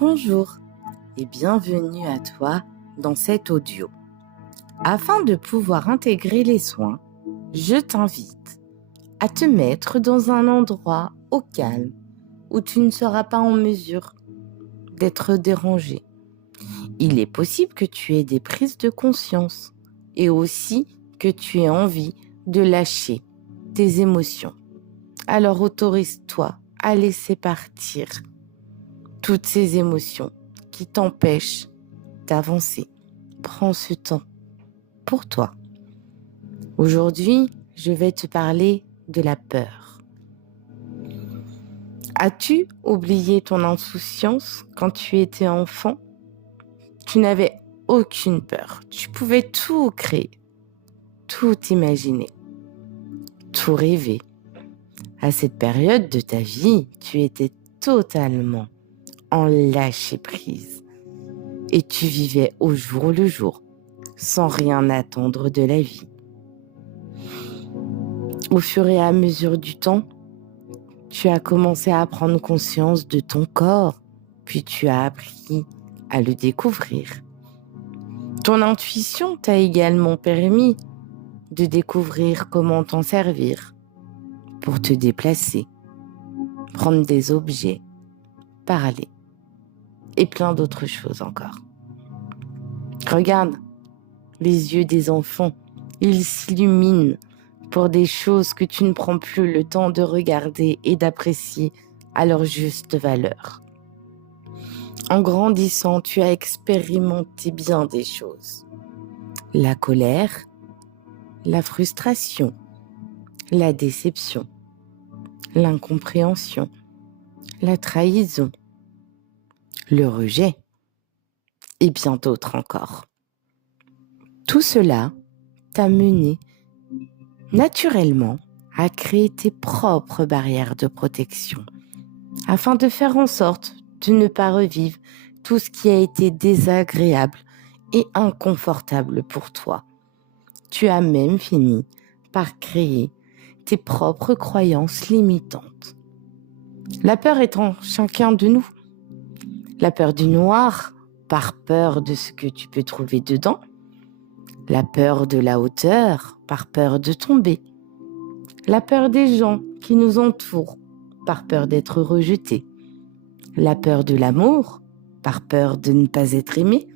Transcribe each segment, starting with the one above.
Bonjour et bienvenue à toi dans cet audio. Afin de pouvoir intégrer les soins, je t'invite à te mettre dans un endroit au calme où tu ne seras pas en mesure d'être dérangé. Il est possible que tu aies des prises de conscience et aussi que tu aies envie de lâcher tes émotions. Alors autorise-toi à laisser partir toutes ces émotions qui t'empêchent d'avancer. Prends ce temps pour toi. Aujourd'hui, je vais te parler de la peur. As-tu oublié ton insouciance quand tu étais enfant? Tu n'avais aucune peur. Tu pouvais tout créer, tout imaginer, tout rêver. À cette période de ta vie, tu étais totalement en lâcher-prise et tu vivais au jour le jour, sans rien attendre de la vie. Au fur et à mesure du temps, tu as commencé à prendre conscience de ton corps, puis tu as appris à le découvrir. Ton intuition t'a également permis de découvrir comment t'en servir pour te déplacer, prendre des objets, parler et plein d'autres choses encore. Regarde les yeux des enfants, ils s'illuminent pour des choses que tu ne prends plus le temps de regarder et d'apprécier à leur juste valeur. En grandissant, tu as expérimenté bien des choses. La colère, la frustration, la déception, l'incompréhension, la trahison, le rejet et bien d'autres encore. Tout cela t'a mené naturellement à créer tes propres barrières de protection afin de faire en sorte de ne pas revivre tout ce qui a été désagréable et inconfortable pour toi. Tu as même fini par créer tes propres croyances limitantes. La peur est en chacun de nous. La peur du noir, par peur de ce que tu peux trouver dedans. La peur de la hauteur, par peur de tomber. La peur des gens qui nous entourent, par peur d'être rejetés. La peur de l'amour, par peur de ne pas être aimé.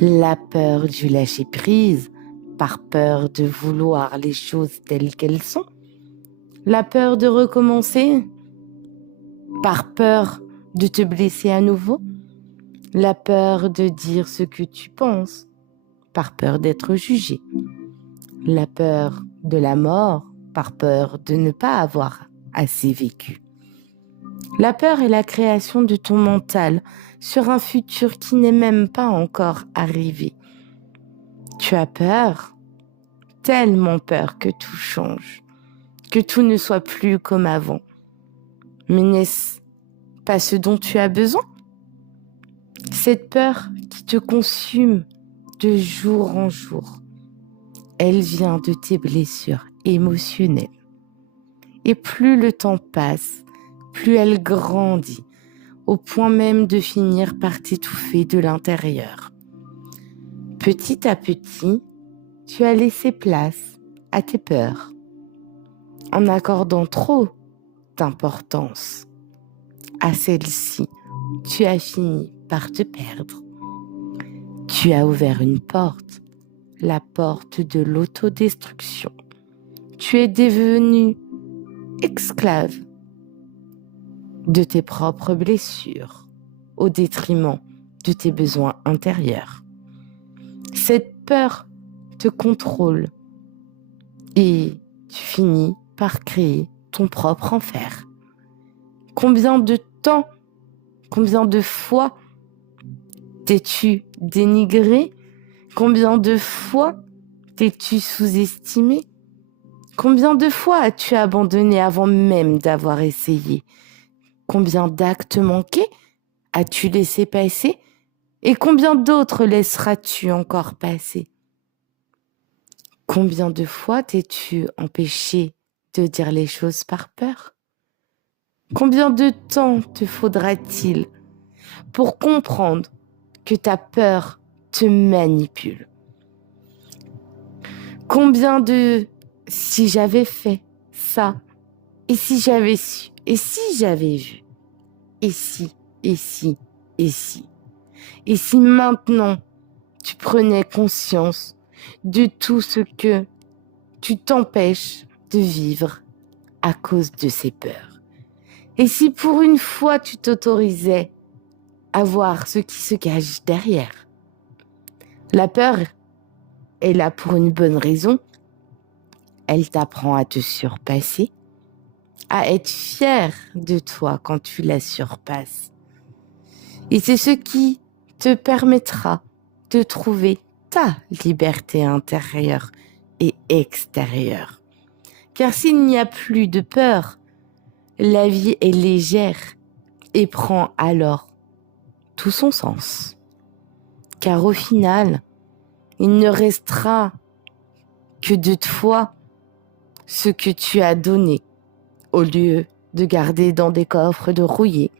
La peur du lâcher-prise, par peur de vouloir les choses telles qu'elles sont. La peur de recommencer, par peur de te blesser à nouveau. La peur de dire ce que tu penses, par peur d'être jugé. La peur de la mort, par peur de ne pas avoir assez vécu. La peur est la création de ton mental sur un futur qui n'est même pas encore arrivé. Tu as peur, tellement peur que tout change, que tout ne soit plus comme avant. Mais n'est-ce pas ce dont tu as besoin? Cette peur qui te consume de jour en jour, elle vient de tes blessures émotionnelles. Et plus le temps passe, plus elle grandit, au point même de finir par t'étouffer de l'intérieur. Petit à petit, tu as laissé place à tes peurs, en accordant trop d'importance à celle-ci. Tu as fini par te perdre. Tu as ouvert une porte, la porte de l'autodestruction. Tu es devenu esclave de tes propres blessures au détriment de tes besoins intérieurs. Cette peur te contrôle et tu finis par créer ton propre enfer. Combien de temps, combien de fois t'es-tu dénigré? Combien de fois t'es-tu sous-estimé? Combien de fois as-tu abandonné avant même d'avoir essayé? Combien d'actes manqués as-tu laissé passer? Et combien d'autres laisseras-tu encore passer? Combien de fois t'es-tu empêché de dire les choses par peur? Combien de temps te faudra-t-il pour comprendre que ta peur te manipule. Combien de si j'avais fait ça, et si j'avais su, et si j'avais vu, et si, et si, et si. Et si maintenant tu prenais conscience de tout ce que tu t'empêches de vivre à cause de ces peurs. Et si pour une fois tu t'autorisais à voir ce qui se cache derrière. La peur est là pour une bonne raison. Elle t'apprend à te surpasser, à être fier de toi quand tu la surpasses. Et c'est ce qui te permettra de trouver ta liberté intérieure et extérieure. Car s'il n'y a plus de peur, la vie est légère et prend alors tout son sens. Car au final, il ne restera que de toi ce que tu as donné, au lieu de garder dans des coffres de rouillés.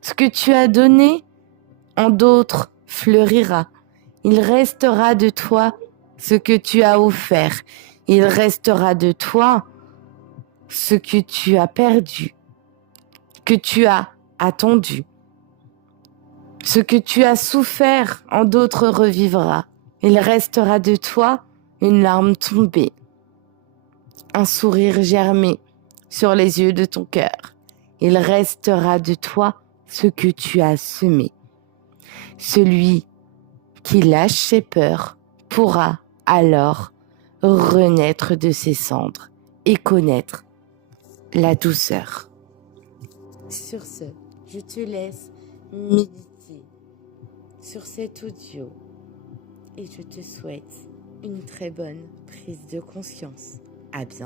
Ce que tu as donné, en d'autres fleurira. Il restera de toi ce que tu as offert. Il restera de toi ce que tu as perdu, que tu as attendu. Ce que tu as souffert, en d'autres revivra. Il restera de toi une larme tombée, un sourire germé sur les yeux de ton cœur. Il restera de toi ce que tu as semé. Celui qui lâche ses peurs pourra alors renaître de ses cendres et connaître la douceur. Sur ce, je te laisse méditer sur cet audio et je te souhaite une très bonne prise de conscience. À bientôt.